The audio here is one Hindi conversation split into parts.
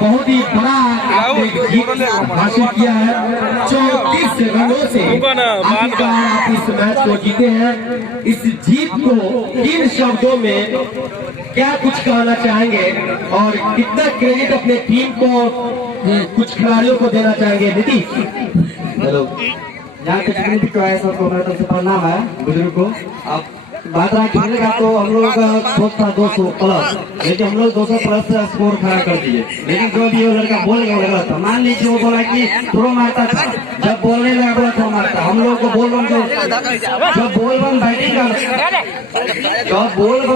बहुत ही बड़ा आपने जीत हासिल किया है। 34 रनों से आखिरकार आप इस मैच को जीते हैं। इस जीत को किन शब्दों में क्या कुछ कहना चाहेंगे और कितना क्रेडिट अपने टीम को कुछ खिलाड़ियों को देना चाहेंगे? नीतीश, हेलो, यहाँ के जितने भी है सबको मेरा तरफ से प्रणाम है। बुजुर्ग को आप बात रहा खेलने का तो हम लोगों का सोच था 200 प्लस, लेकिन हम लोग 200 प्लस से स्कोर खड़ा कर दिए। लेकिन जो भी वो लड़का बोलने लगा था, मान लीजिए वो बोला कि थ्रो मारता था, जब बोलने लगा बोला थ्रो मारता। हम लोग को बोल बम जब बोल बम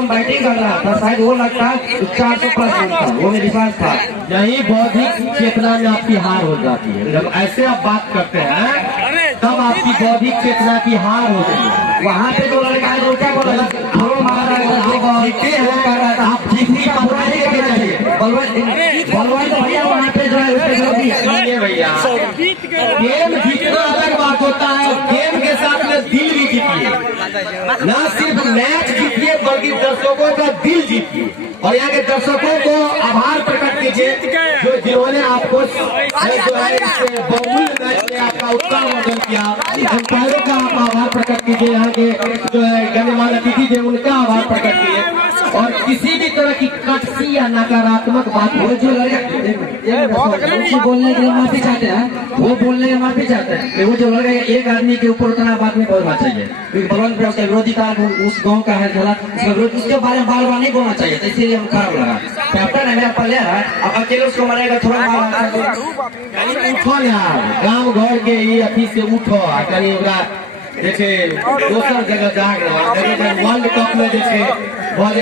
बैटिंग कर रहा था शायद वो लगता 400 प्लस था, वो मेरे पास था। यही बौद्धिक चेतना में आपकी हार हो जाती है। जब ऐसे आप बात करते हैं तब आपकी बौद्धिक चेतना की हार हो जाती है। वहाँ पे जो लड़का है वो क्या बोला, थ्रो मार रहा है, आप जीतने का बुराई करके चलिए। बलवान तो भैया वहाँ पे जो है भैया, गेम जीतना अलग बात होता है, गेम के साथ में दिल भी जीतिए। न सिर्फ मैच जीतिए बल्कि दर्शकों का दिल जीतिए। और यहाँ के दर्शकों को आभार प्रकट कीजिए जो जिन्होंने आपको जो है इस बहुमूल्य मैच में आपका उत्साहवर्धन किया। अंपायरों का आप आभार प्रकट कीजिए, यहाँ के जो है गण्यमान्य अतिथि थे उनका आभार प्रकट कीजिए। और किसी भी तरह की कटसी या नकारात्मक बात हो जो बोलने के लिए माफी चाहते हैं, वो बोलने के माफी चाहते हैं। वो जो लड़का एक आदमी के ऊपर उतना बात नहीं बोलना चाहिए, क्योंकि बलवंत उसका विरोधी था, उस गांव का है झला, उसके बारे में बार बार नहीं बोलना चाहिए। तो इसीलिए हम खराब लगा। कैप्टन है मेरा प्लेयर है, अब अकेले उसको मारेगा थोड़ा उठो यार, गाँव घर के ये अथी से उठो। कहीं जैसे दोसर जगह जाग रहा है, वर्ल्ड कप में जैसे बहुत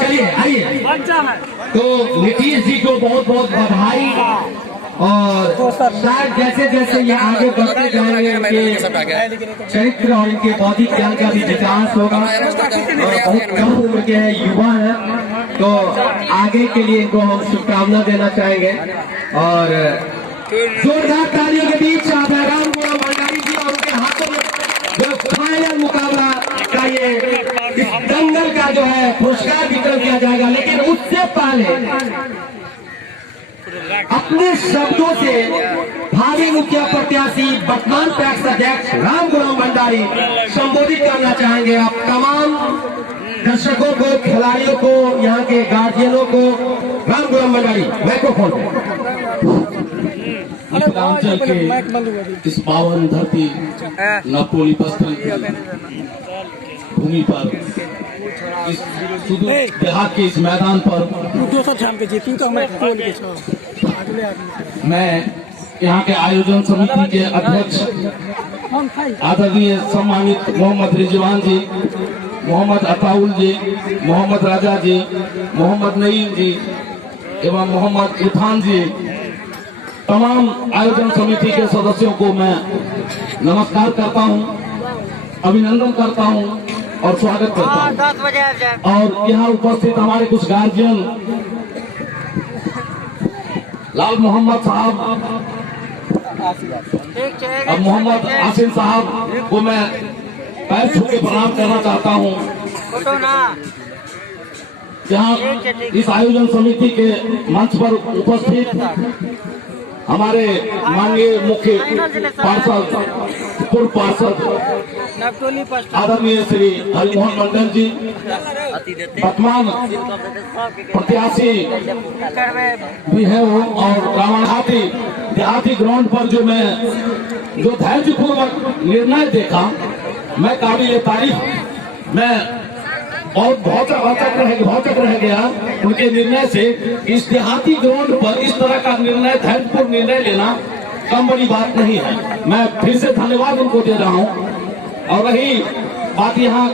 चलिए आइए। तो नीतीश जी को बहुत बहुत बधाई। और शायद जैसे जैसे ये आगे बढ़ते जाएंगे इनके चरित्र और इनके बौद्धिक ज्ञान का भी विकास होगा। और बहुत कम उम्र के हैं, युवा हैं, तो आगे के लिए इनको हम शुभकामना देना चाहेंगे। और जोरदार तालियों के बीच राम गुलाम भंडारी जी और उनके हाथों में जो फाइनल मुकाबला का ये इस दंगल का जो है पुरस्कार वितरण किया जाएगा। लेकिन उससे पहले अपने शब्दों से भावी मुखिया प्रत्याशी वर्तमान पैक्स अध्यक्ष राम गुलाम भंडारी संबोधित करना चाहेंगे। आप तमाम दर्शकों को, खिलाड़ियों को, यहाँ के गार्जियनों को राम गुलाम भंडारी माइक्रोफोन। मिथिलांचल के इस पावन धरती नवपोली पस्थल की भूमि पर, इस सुदूर देहात के इस मैदान पर मैं यहाँ के आयोजन समिति के अध्यक्ष आदरणीय सम्मानित मोहम्मद रिजवान जी, मोहम्मद अताउल जी, मोहम्मद राजा जी, मोहम्मद नईम जी एवं मोहम्मद इरफान जी, तमाम आयोजन समिति के सदस्यों को मैं नमस्कार करता हूं, अभिनंदन करता हूं और स्वागत करता हूं। और यहाँ उपस्थित हमारे कुछ गार्जियन, लाल मोहम्मद साहब और मोहम्मद आसिम साहब को मैं पैर छू के प्रणाम करना चाहता हूं। यहाँ इस आयोजन समिति के मंच पर उपस्थित हमारे माननीय मुख्य पार्षद, पूर्व पार्षद आदरणीय श्री हरिमोहन मंडल जी, वर्तमान प्रत्याशी भी है वो, और रावणहाटी देहाती ग्राउंड पर जो मैं जो धैर्यपूर्वक निर्णय देखा, मैं काबिल तारीफ, मैं बहुत भौचक रह गया उनके निर्णय से। इस देहाती ग्राउंड पर इस तरह का निर्णय, धैर्यपूर्ण निर्णय लेना कम बड़ी बात नहीं है। मैं फिर से धन्यवाद उनको दे रहा हूं। और रही बात यहाँ,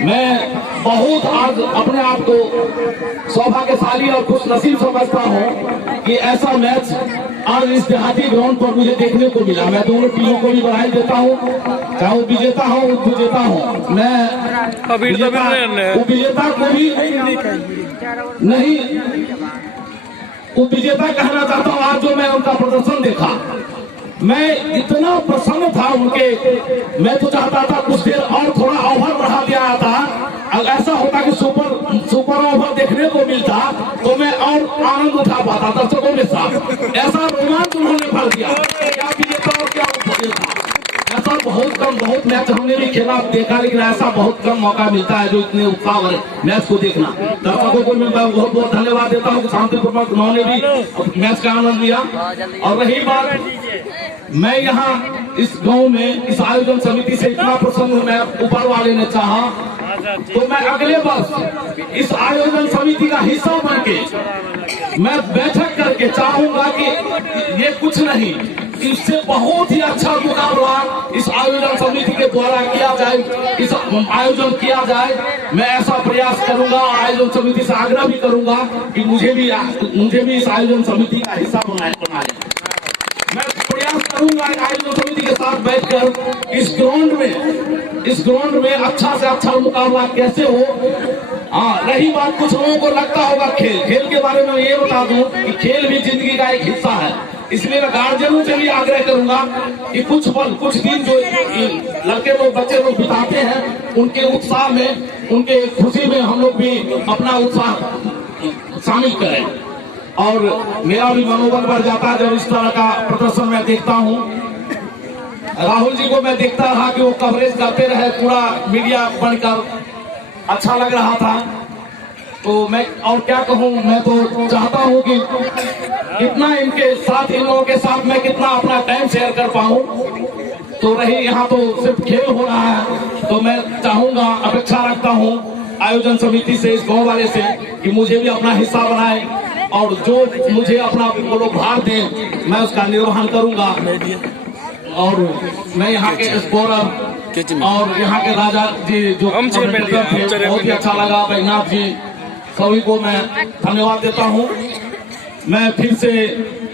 मैं बहुत आज अपने आप को सौभाग्यशाली और खुश नसीब समझता हूँ कि ऐसा मैच आज इस देहाती ग्राउंड पर मुझे देखने को मिला। मैं दोनों टीमों को भी बधाई देता हूँ, चाहे वो विजेता हो उपविजेता हो। मैं उपविजेता को भी नहीं, उपविजेता कहना चाहता हूँ। आज जो मैं उनका प्रदर्शन देखा, मैं इतना प्रसन्न था उनके, मैं तो चाहता था कुछ देर और थोड़ा ओवर बढ़ा दिया था। अगर ऐसा होता कि सुपर आनंद उठा पाता दर्शकों के साथ। ऐसा रोमांच उन्होंने भर दिया, क्या विजेता और क्या उपजेता। ऐसा बहुत मैच हमने भी खेला देखा, लेकिन ऐसा बहुत कम मौका मिलता है जो इतने उत्साह वाले मैच को देखना। दर्शकों को मैं बहुत बहुत धन्यवाद देता हूँ, शांतिपूर्वक उन्होंने भी मैच का आनंद लिया। और रही बात, मैं यहाँ इस गांव में इस आयोजन समिति से इतना प्रसन्न हूँ, मैं ऊपर वाले ने चाहा तो मैं अगले वर्ष इस आयोजन समिति का हिस्सा बनके मैं बैठक करके चाहूंगा कि ये कुछ नहीं, इससे बहुत ही अच्छा मुकाबला इस आयोजन समिति के द्वारा किया जाए, इस आयोजन किया जाए। मैं ऐसा प्रयास करूंगा, आयोजन समिति से आग्रह भी करूंगा कि मुझे भी इस आयोजन समिति का हिस्सा बनाए। मैं प्रयास करूंगा आयोजन समिति के साथ बैठकर इस ग्राउंड में अच्छा से अच्छा मुकाबला कैसे हो। रही बात, कुछ लोगों को लगता होगा खेल के बारे में ये बता दूं कि खेल भी जिंदगी का एक हिस्सा है, इसलिए मैं गार्जियनों से भी आग्रह करूंगा कि कुछ दिन जो लड़के लोग बच्चे लोग बिताते हैं, उनके उत्साह में, उनके खुशी में हम लोग भी अपना उत्साह शामिल करें। और मेरा भी मनोबल बढ़ जाता है जब इस तरह का प्रदर्शन मैं देखता हूँ। राहुल जी को मैं देखता रहा कि वो कवरेज करते रहे, पूरा मीडिया बनकर, अच्छा लग रहा था। तो मैं और क्या कहूँ, मैं तो चाहता हूँ कि कितना इनके साथ, इन लोगों के साथ मैं कितना अपना टाइम शेयर कर पाऊँ। तो रही यहाँ तो सिर्फ खेल हो रहा है, तो मैं चाहूंगा, अपेक्षा रखता हूँ आयोजन समिति से, इस गाँव वाले से, कि मुझे भी अपना हिस्सा बनाए और जो मुझे अपना वो लोग भार दें मैं उसका निर्वहन करूंगा। और मैं यहाँ के स्कोरर और यहाँ के राजा जी जो थे, बहुत ही अच्छा लगा। बैजनाथ जी, सभी को मैं धन्यवाद देता हूँ। मैं फिर से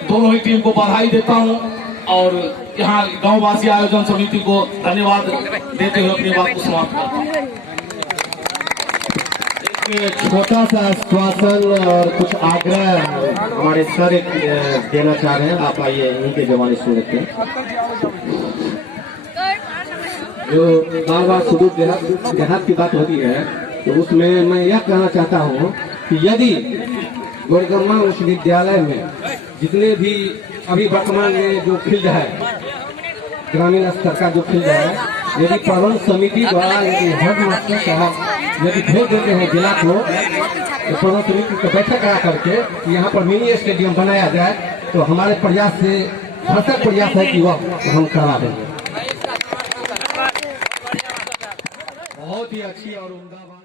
दोनों ही टीम को बधाई देता हूँ और यहाँ गाँव वासी आयोजन समिति को धन्यवाद देते हुए अपनी बात को समाप्त करता हूँ। छोटा सा आश्वासन और कुछ आग्रह हमारे सर देना चाह रहे हैं, आप आइए, इन्हीं के जमाने सुन लेते हैं। जो बार बार सुदूर देहात की बात होती है, तो उसमें मैं यह कहना चाहता हूँ कि यदि गोरगम्मा उच्च विद्यालय में जितने भी अभी वर्तमान में जो फील्ड है, ग्रामीण स्तर का जो फील्ड है, यदि प्रबंध समिति द्वारा यदि हेड मास्टर साहब यदि भेज देते हैं जिला को, तो प्रबंध समिति को बैठक करा करके यहाँ पर मिनी स्टेडियम बनाया जाए, तो हमारे प्रयास से भरसक प्रयास है कि वह हम करा देंगे। बहुत ही अच्छी और उम्दा